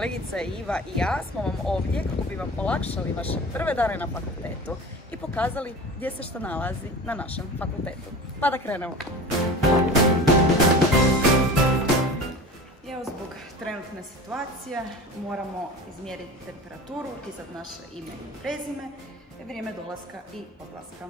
kolegice Iva i ja smo vam ovdje kako bi vam olakšali vaše prve dane na fakultetu i pokazali gdje se što nalazi na našem fakultetu. Pa da krenemo. Evo, zbog trenutne situacije moramo izmjeriti temperaturu, upisati naše ime i prezime, vrijeme dolaska i odlaska.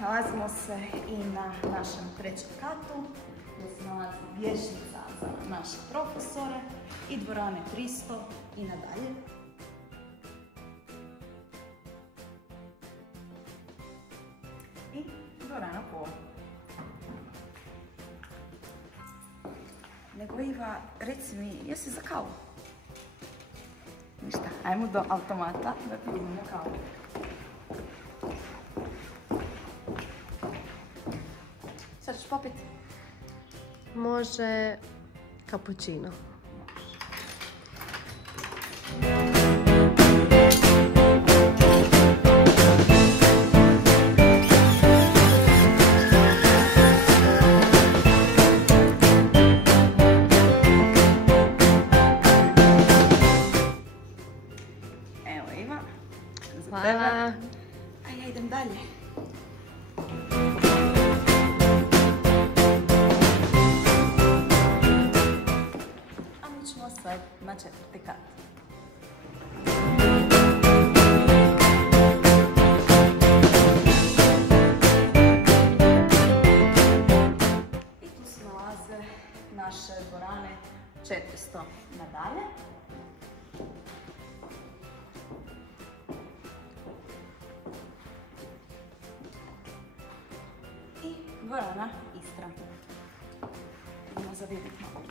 Nalazimo se i na našem trećem katu, gdje se nalazi vječnica za naše profesore i dvorane 300 i nadalje. I dvorana pola. Nego Iva, reci mi, jesi za kavu? Ništa, ajmo do automata da ti uzmemo kavu. Šta ćeš popiti? Može kapućino. Evo Iva, za Hvala. tebe. A ja idem dalje. A mi ćemo sad na četvrti kat. I tu se nalaze naše dvorane 400 nadalje. I dvorana Istra. Idemo zavidjeti malo.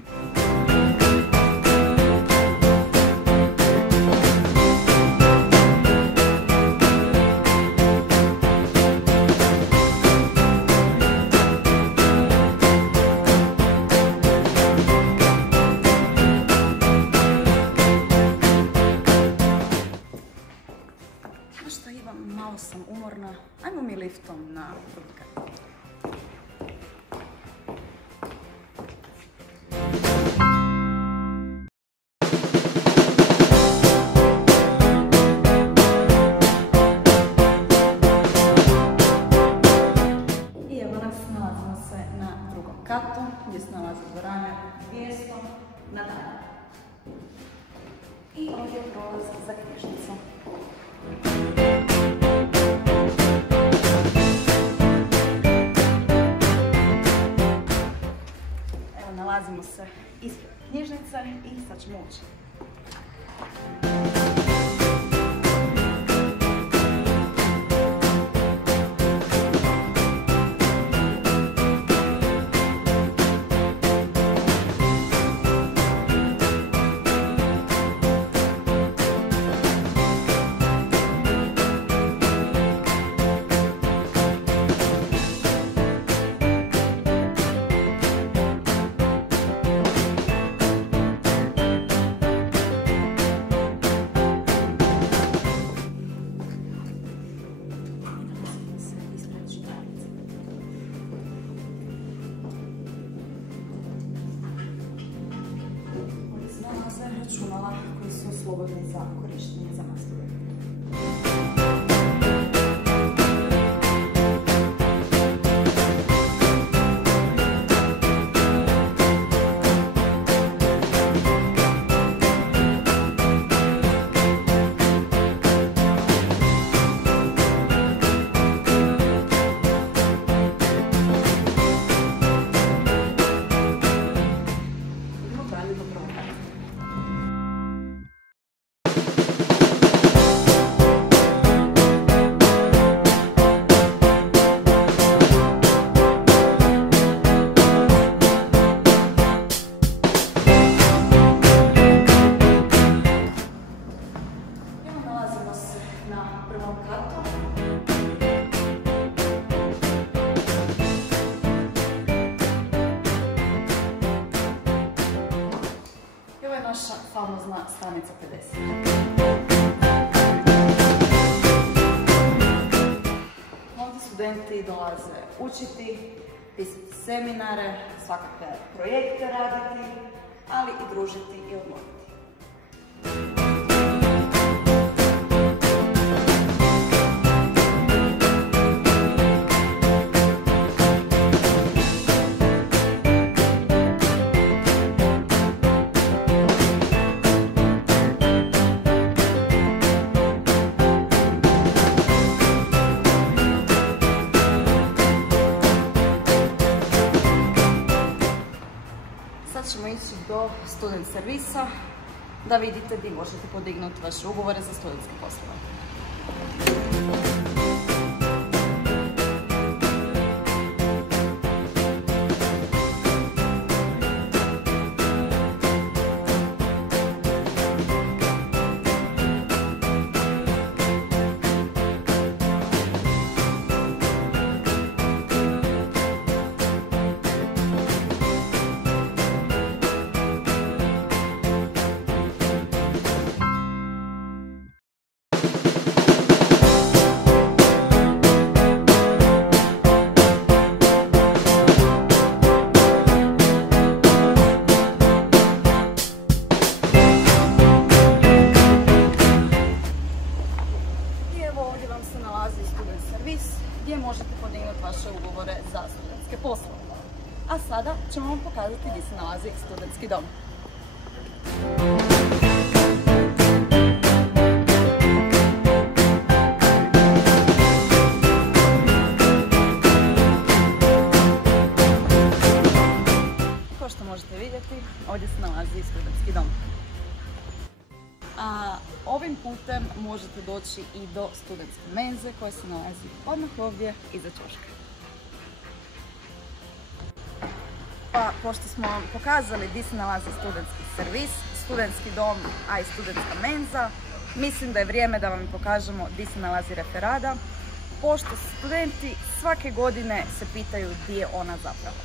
Znaš što, Iva, malo sam umorna. Ajmo mi liftom na drugi kat. I evo nas, nalazimo se na drugom katu gdje se nalaze dvorane 200 nadalje. I ovdje je prolaz za knjižnicu. Evo, nalazimo se ispred knjižnice i sad ćemo ući. Računala koji su slobodni za korištenje za nastavu. Idemo dalje do prvog kata. naša famozna stanica 50. studenti dolaze učiti, pisati seminare, svakakve projekte raditi, ali i družiti i odmoriti. Sad ćemo ići do student servisa da vidite gdje možete podignuti vaše ugovore za studentske poslove. Gdje možete podignuti vaše ugovore za studentske poslove. A sada ćemo vam pokazati gdje se nalazi studentski dom. Kao što možete vidjeti, ovdje se nalazi studentski dom. Ovim putem možete doći i do studentske menze koja se nalazi odmah ovdje iza ćoška. Pa, pošto smo vam pokazali gdje se nalazi studentski servis, studentski dom, a i studentska menza, mislim da je vrijeme da vam pokažemo gdje se nalazi referada, pošto studenti svake godine se pitaju gdje je ona zapravo.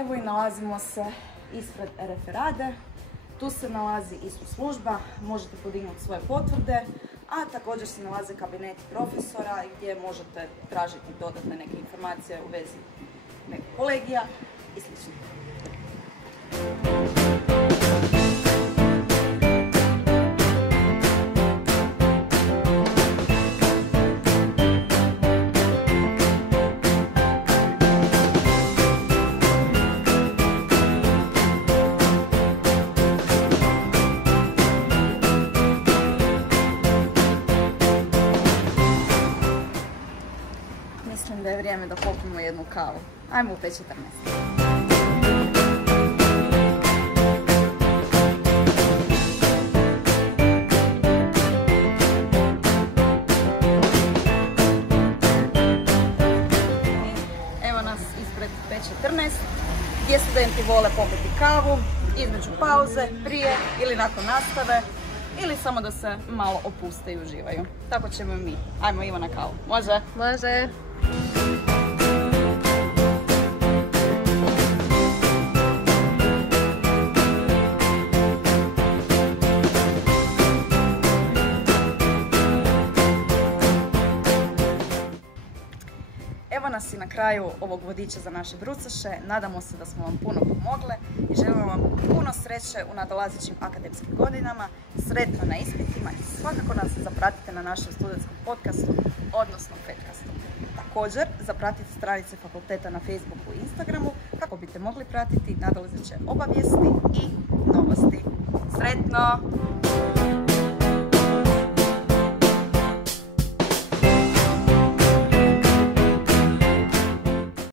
Evo i nalazimo se ispred referade, tu se nalazi isto služba, možete podignuti svoje potvrde, a također se nalaze kabineti profesora gdje možete tražiti dodatne neke informacije u vezi nekog kolegija i sl. Mislim da je vrijeme da popijemo jednu kavu. Ajmo u 5:14. Evo nas ispred 5:14 gdje studenti vole popiti kavu između pauze, prije ili nakon nastave ili samo da se malo opuste i uživaju. Tako ćemo i mi. Ajmo Ivo na kavu. Može? Može. Evo nas i na kraju ovog vodiča za naše brucaše. Nadamo se da smo vam puno pomogle i želimo vam puno sreće u nadolazećim akademskim godinama, sretno na ispitima i svakako nas zapratite na našem studentskom podcastu, odnosno Petcastu. Također, zapratite stranice fakulteta na Facebooku i Instagramu kako biste mogli pratiti nadolazeće obavijesti i novosti. Sretno!